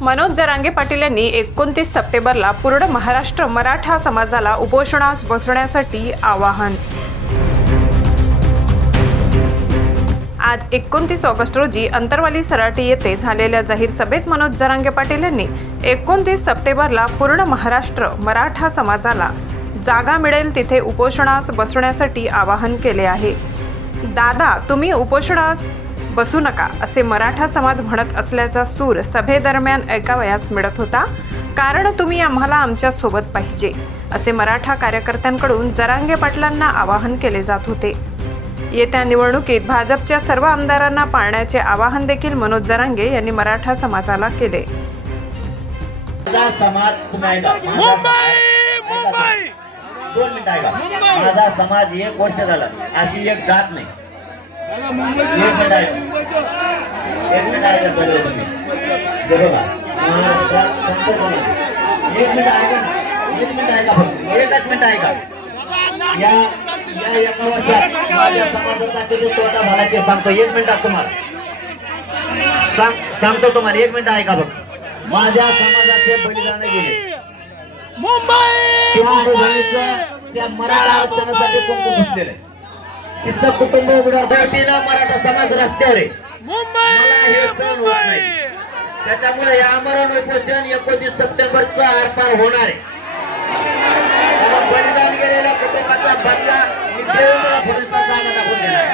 मनोज जरांगे पाटील यांनी 29 सप्टेंबरला पूर्ण महाराष्ट्र मराठा समाजाला उपोषणास बसण्यासाठी आवाहन। आज 29 ऑगस्ट रोजी अंतरवाली सराटी येथे झालेल्या जाहीर सभेत मनोज जरांगे पाटील यांनी 29 सप्टेंबरला पूर्ण महाराष्ट्र मराठा समाजाला जागा मिळेल तिथे उपोषणास बसण्यासाठी आवाहन केले आहे। दादा, तुम्ही उपोषणास बसू नका असे मराठा समाज म्हणत असल्याचा सूर सभेदरम्यान ऐकावयास मिळत होता, कारण तुम्ही आम्हाला आमच्या सोबत पाहिजे असे मराठा कार्यकर्त्यांकडून जरांगे पाटलांना आवाहन केले जात होते। येत्या निवडणुकीत भाजपच्या सर्व आमदारांना पाळण्याचे आवाहन देखील मनोज जरांगे यांनी मराठा समाजाला केले। माझा समाज 1 वर्ष झालं, अशी एक जात नाही। एक मिनिट आहे का सगळे तुम्ही बरोबर? एक मिनिट आहे का फक्त एकच मिनिट आहे का? या एका वर्षात माझ्या समाजाचा किती तोटा झाला ते सांगतो। 1 मिनिटात तुम्हाला सांगतो तुम्हाला 1 मिनिट आहे का फक्त? माझ्या समाजाचे बलिदान गेले त्या मराठा आरक्षणासाठी कुंकू घुसलेलं आहे। इथं कुटुंब उघडा मराठा समाज रस्त्यावर आहे। मला हे सहन होत नाही, त्याच्यामुळे या आमरण उपोषण 29 सप्टेंबरचा आरपार होणार आहे। कारण बलिदान गेलेल्या कुटुंबाचा बदला मी देवेंद्र फडणवीसला जागा दाखवून देणार।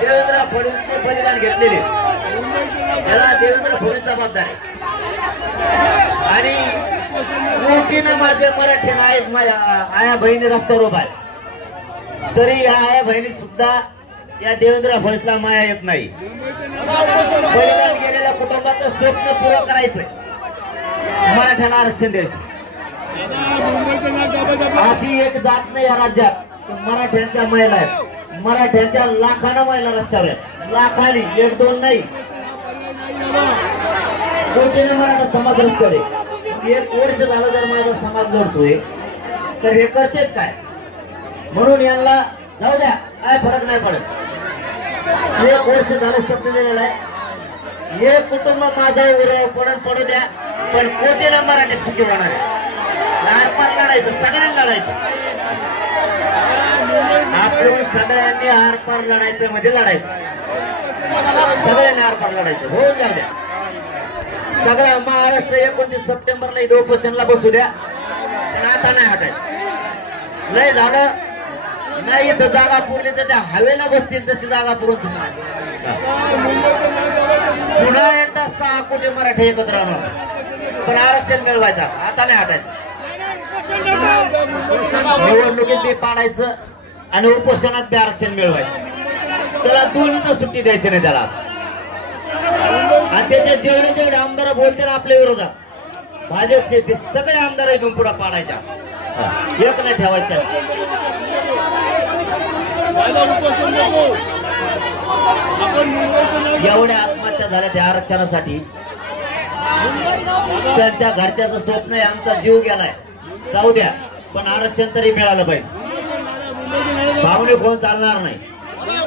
देवेंद्र फडणवीसने बलिदान घेतलेले, त्याला देवेंद्र फडणवीस जबाबदार आहे। आणि मोठीनं माझे मराठी आहेत, माझ्या आया बहिणी रस्त्यावर उभा आहे, तरी या आया बहिणी सुद्धा या देवेंद्र फडणवीसला माया येत नाही। बलिदान गेलेल्या कुटुंबाचं स्वप्न पुरं करायचंय, मराठ्याला आरक्षण द्यायचं। अशी एक जात नाही या राज्यात मराठ्यांच्या महिला आहेत। मराठ्यांच्या लाखानं महिला रस्त्यावर आहेत, लाखाली 1-2 नाही, कोटीनं मराठा समाज रस्त्यावर आहे। 1 वर्ष झालं जर माझा समाज लढतोय तर हे करतेच काय? म्हणून यांना जाऊ द्या, काय फरक नाही पडत। 1 वर्ष झालं शब्द दिलेला आहे, हे कुटुंब माझं पडू द्या, पण कोटीला मराठी सुखी होणार आहे। आरपार लढायचं, सगळ्यांना लढायचं, आपण सगळ्यांनी आरपार लढायचं म्हणजे लढायचं, सगळ्यांनी आरपार लढायचं। हो जाऊ द्या, सगळ्या महाराष्ट्र 29 सप्टेंबरला इथं उपोषणाला बसू द्या, आता नाही हटायचं। लय झालं नाही, इथं जागा पुरली तर त्या हवेला बसतील, जशी जागा पुरून तशी। पुन्हा एकदा 6 कोटी मराठी एकत्र राहणार, पण आरक्षण मिळवायचं, आता नाही हटायचं। निवडणुकीत बी पाडायचं आणि उपोषणात बी आरक्षण मिळवायचं, त्याला दोन्हीच सुट्टी द्यायची नाही त्याला। आणि त्याचे जेवढे आमदार बोलते ना आपल्या विरोधात, भाजपचे ते सगळे आमदार इथून पुढे पाडायच्या, एक नाही ठेवायचं। एवढ्या आत्महत्या झाल्या त्या आरक्षणासाठी, त्यांच्या घरच्याचं स्वप्न आहे, आमचा जीव गेलाय, जाऊ द्या, पण आरक्षण तरी मिळालं पाहिजे। भावने कोण चालणार नाही।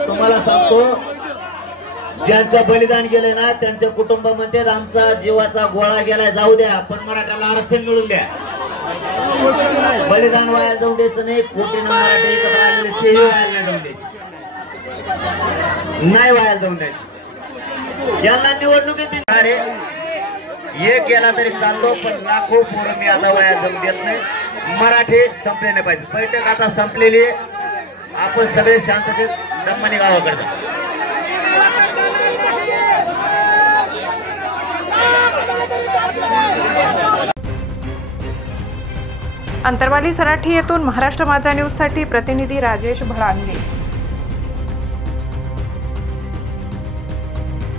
तुम्हाला सांगतो, ज्यांचं बलिदान गेले ना त्यांच्या कुटुंबामध्ये आमचा जीवाचा गोळा गेलाय, जाऊ द्या, पण मराठ्याला आरक्षण मिळून द्या। बलिदान वाया जाऊन द्यायचं नाही। कोटीनं मराठी एकत्र आलेले तेही वाया नाही जाऊन द्यायचे, नाही वाया जाऊन द्यायचे। यांना निवडणुकीत अरे एक गेला तरी चालतो, पण लाखो पोरं मी आता वाया जाऊन देत नाही। मराठी संपले नाही पाहिजे। बैठक आता संपलेली आहे, आपण सगळे शांततेत दम्मानी गावाकडे जाऊ। अंतरवाली सराठी येथून महाराष्ट्र माझा न्यूजसाठी प्रतिनिधी राजेश भळांगे।